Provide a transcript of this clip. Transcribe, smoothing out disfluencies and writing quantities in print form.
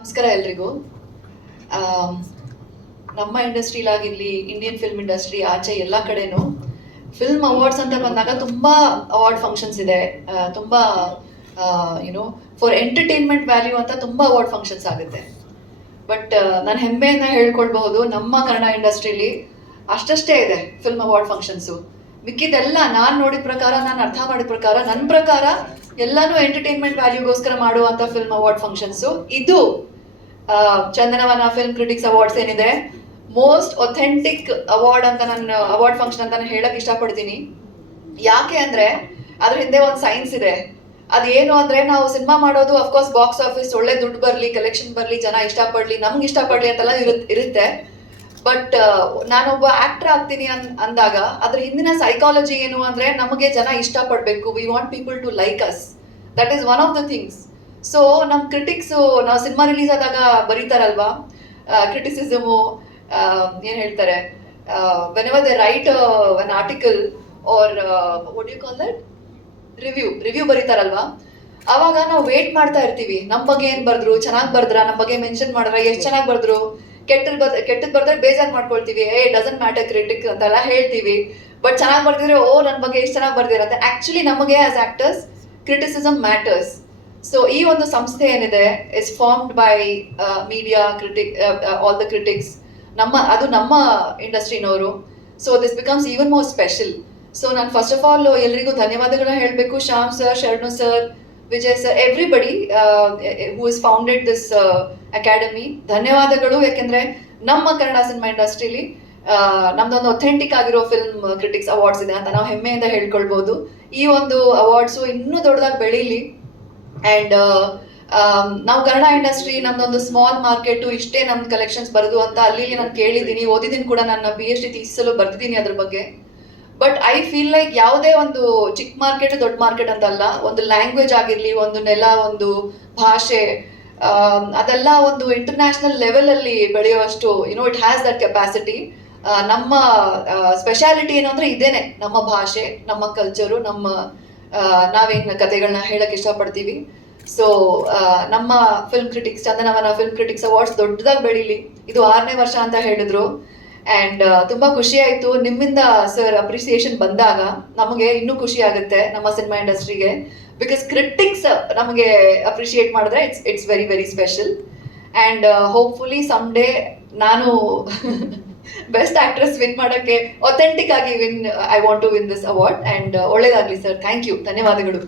ನಮಸ್ಕಾರ ಎಲ್ರಿಗೂ. ನಮ್ಮ ಇಂಡಸ್ಟ್ರಿಲಾಗಿರಲಿ, ಇಂಡಿಯನ್ ಫಿಲ್ಮ್ ಇಂಡಸ್ಟ್ರಿ ಆಚೆ ಎಲ್ಲ ಕಡೆನೂ ಫಿಲ್ಮ್ ಅವಾರ್ಡ್ಸ್ ಅಂತ ಬಂದಾಗ ತುಂಬ ಅವಾರ್ಡ್ ಫಂಕ್ಷನ್ಸ್ ಇದೆ. ತುಂಬ ಯುನೋ ಫಾರ್ ಎಂಟರ್ಟೈನ್ಮೆಂಟ್ ವ್ಯಾಲ್ಯೂ ಅಂತ ತುಂಬ ಅವಾರ್ಡ್ ಫಂಕ್ಷನ್ಸ್ ಆಗುತ್ತೆ. ಬಟ್ ನಾನು ಹೆಮ್ಮೆಯಿಂದ ಹೇಳ್ಕೊಳ್ಬಹುದು, ನಮ್ಮ ಕನ್ನಡ ಇಂಡಸ್ಟ್ರಿಲಿ ಅಷ್ಟೇ ಇದೆ ಫಿಲ್ಮ್ ಅವಾರ್ಡ್ ಫಂಕ್ಷನ್ಸು. ಮಿಕ್ಕಿದೆಲ್ಲ ನಾನು ನೋಡಿದ ಪ್ರಕಾರ, ನಾನು ಅರ್ಥ ಮಾಡಿದ ಪ್ರಕಾರ, ನನ್ನ ಪ್ರಕಾರ ಎಲ್ಲಾನು ಎಂಟರ್ಟೈನ್ಮೆಂಟ್ ವ್ಯಾಲ್ಯೂಗೋಸ್ಕರ ಮಾಡುವಂಥ ಫಿಲ್ಮ್ ಅವಾರ್ಡ್ ಫಂಕ್ಷನ್ಸು. ಇದು ಚಂದನವನ ಫಿಲ್ಮ್ ಕ್ರಿಟಿಕ್ಸ್ ಅವಾರ್ಡ್ಸ್ ಏನಿದೆ, ಮೋಸ್ಟ್ ಒಥೆಂಟಿಕ್ ಅವಾರ್ಡ್ ಅಂತ ನಾನು ಅವಾರ್ಡ್ ಫಂಕ್ಷನ್ ಅಂತ ನಾನು ಹೇಳಕ್ ಇಷ್ಟಪಡ್ತೀನಿ. ಯಾಕೆ ಅಂದ್ರೆ ಅದ್ರ ಹಿಂದೆ ಒಂದು ಸೈನ್ಸ್ ಇದೆ. ಅದೇನು ಅಂದ್ರೆ, ನಾವು ಸಿನಿಮಾ ಮಾಡೋದು ಅಫ್ಕೋರ್ಸ್ ಬಾಕ್ಸ್ ಆಫೀಸ್ ಒಳ್ಳೆ ದುಡ್ಡು ಬರಲಿ, ಕಲೆಕ್ಷನ್ ಬರಲಿ, ಜನ ಇಷ್ಟಪಡ್ಲಿ, ನಮ್ಗೆ ಇಷ್ಟಪಡ್ಲಿ ಅಂತೆಲ್ಲ ಇರುತ್ತೆ. ಬಟ್ ನಾನೊಬ್ಬ ಆಕ್ಟರ್ ಆಗ್ತೀನಿ ಅಂದಾಗ ಅದ್ರ ಹಿಂದಿನ ಸೈಕಾಲಜಿ ಏನು ಅಂದ್ರೆ, ನಮಗೆ ಜನ ಇಷ್ಟಪಡಬೇಕು, we want people to like us. That is one of the things. So ನಮ್ಮ ಕ್ರಿಟಿಕ್ಸು, ನಾವು ಸಿನಿಮಾ ರಿಲೀಸ್ ಆದಾಗ ಬರೀತಾರಲ್ವಾ ಕ್ರಿಟಿಸಿಸಮು, ಏನು ಹೇಳ್ತಾರೆ, whenever they write an article or what you call that, review ಬರೀತಾರಲ್ವಾ, ಅವಾಗ ನಾವು ವೇಟ್ ಮಾಡ್ತಾ ಇರ್ತೀವಿ. ನಮ್ಮ ಬಗ್ಗೆ ಏನು ಬರೆದ್ರು, ಚೆನ್ನಾಗಿ ಬರ್ದ್ರ, ನಮ್ಮ ಬಗ್ಗೆ ಮೆನ್ಷನ್ ಮಾಡಿದ್ರೆ ಎಷ್ಟು ಚೆನ್ನಾಗಿ ಬರೆದ್ರು, ಕೆಟ್ಟದ್ ಬರ್ದ್ರೆ ಬೇಜಾರು ಮಾಡ್ಕೊಳ್ತೀವಿ, ಡಸಂಟ್ ಮ್ಯಾಟರ್ ಕ್ರಿಟಿಕ್ ಅಂತೆಲ್ಲ ಹೇಳ್ತೀವಿ. ಬಟ್ ಚೆನ್ನಾಗಿ ಬರ್ದಿದ್ರೆ ನನ್ನ ಬಗ್ಗೆ ಎಷ್ಟು ಚೆನ್ನಾಗಿ ಬರ್ದಿರ ಅಂತ. ಆಕ್ಚುಲಿ ನಮಗೆ as actors criticism matters. So ಈ ಒಂದು ಸಂಸ್ಥೆ ಏನಿದೆ is formed by media critic, all the critics, ಅದು ನಮ್ಮ ಇಂಡಸ್ಟ್ರಿನವರು. So this becomes even more special. So ನಾನು ಫಸ್ಟ್ ಆಫ್ ಆಲ್ ಎಲ್ರಿಗೂ ಧನ್ಯವಾದಗಳನ್ನ ಹೇಳಬೇಕು. Shyam sir, Sharanu sir, Vijay sir, everybody who is founded this academy, ಧನ್ಯವಾದಗಳು. ಯಾಕೆಂದ್ರೆ ನಮ್ಮ ಕನ್ನಡ ಸಿನಿಮಾ ಇಂಡಸ್ಟ್ರಿಲಿ ನಮ್ದೊಂದು ಒಥೆಂಟಿಕ್ ಆಗಿರೋ ಫಿಲ್ಮ್ ಕ್ರಿಟಿಕ್ಸ್ ಅವಾರ್ಡ್ಸ್ ಇದೆ ಅಂತ ನಾವು ಹೆಮ್ಮೆಯಿಂದ ಹೇಳ್ಕೊಳ್ಬಹುದು. ಈ ಒಂದು ಅವಾರ್ಡ್ಸು ಇನ್ನೂ ದೊಡ್ಡದಾಗಿ ಬೆಳೀಲಿ. ಆ್ಯಂಡ್ ನಾವು ಕನ್ನಡ ಇಂಡಸ್ಟ್ರಿ ನಮ್ದೊಂದು ಸ್ಮಾಲ್ ಮಾರ್ಕೆಟು, ಇಷ್ಟೇ ನಮ್ದು ಕಲೆಕ್ಷನ್ಸ್ ಬರೋದು ಅಂತ ಅಲ್ಲಿ ನಾನು ಕೇಳಿದ್ದೀನಿ, ಓದಿದ್ದೀನಿ ಕೂಡ, ನನ್ನ PhD ಥೀಸಿಸಲು ಬರ್ತಿದ್ದೀನಿ ಅದ್ರ ಬಗ್ಗೆ. ಬಟ್ ಐ ಫೀಲ್ ಲೈಕ್ ಯಾವುದೇ ಒಂದು ಚಿಕ್ಕ ಮಾರ್ಕೆಟ್ ದೊಡ್ಡ ಮಾರ್ಕೆಟ್ ಅಂತಲ್ಲ, ಒಂದು ಲ್ಯಾಂಗ್ವೇಜ್ ಆಗಿರಲಿ, ಒಂದು ನೆಲ, ಒಂದು ಭಾಷೆ, ಅದೆಲ್ಲ ಒಂದು ಇಂಟರ್ನ್ಯಾಷನಲ್ ಲೆವೆಲಲ್ಲಿ ಬೆಳೆಯುವಷ್ಟು ಇಟ್ ಹ್ಯಾಸ್ ದಟ್ ಕೆಪಾಸಿಟಿ. ನಮ್ಮ ಸ್ಪೆಷಾಲಿಟಿ ಏನು ಅಂದರೆ ಇದೇನೆ, ನಮ್ಮ ಭಾಷೆ, ನಮ್ಮ ಕಲ್ಚರು, ನಾವೇನು ಕತೆಗಳನ್ನ ಹೇಳಕ್ಕೆ ಇಷ್ಟಪಡ್ತೀವಿ. ಸೊ ನಮ್ಮ film critics, Chandanavana film critics awards ದೊಡ್ಡದಾಗಿ ಬೆಳೀಲಿ. ಇದು 6ನೇ ವರ್ಷ ಅಂತ ಹೇಳಿದ್ರು. ಆ್ಯಂಡ್ ತುಂಬ ಖುಷಿ ಆಯಿತು ನಿಮ್ಮಿಂದ ಸರ್ ಅಪ್ರಿಸಿಯೇಷನ್ ಬಂದಾಗ. ನಮಗೆ ಇನ್ನೂ ಖುಷಿ ಆಗುತ್ತೆ ನಮ್ಮ ಸಿನಿಮಾ ಇಂಡಸ್ಟ್ರಿಗೆ, ಬಿಕಾಸ್ ಕ್ರಿಟಿಕ್ಸ್ ನಮಗೆ ಅಪ್ರಿಷಿಯೇಟ್ ಮಾಡಿದ್ರೆ it's very very special. And hopefully some day ನಾನು ಬೆಸ್ಟ್ ಆಕ್ಟ್ರೆಸ್ ವಿನ್ ಮಾಡೋಕ್ಕೆ, ಒಥೆಂಟಿಕ್ ಆಗಿ I want to win this award. And ಒಳ್ಳೇದಾಗಲಿ ಸರ್. ಥ್ಯಾಂಕ್ ಯು, ಧನ್ಯವಾದಗಳು.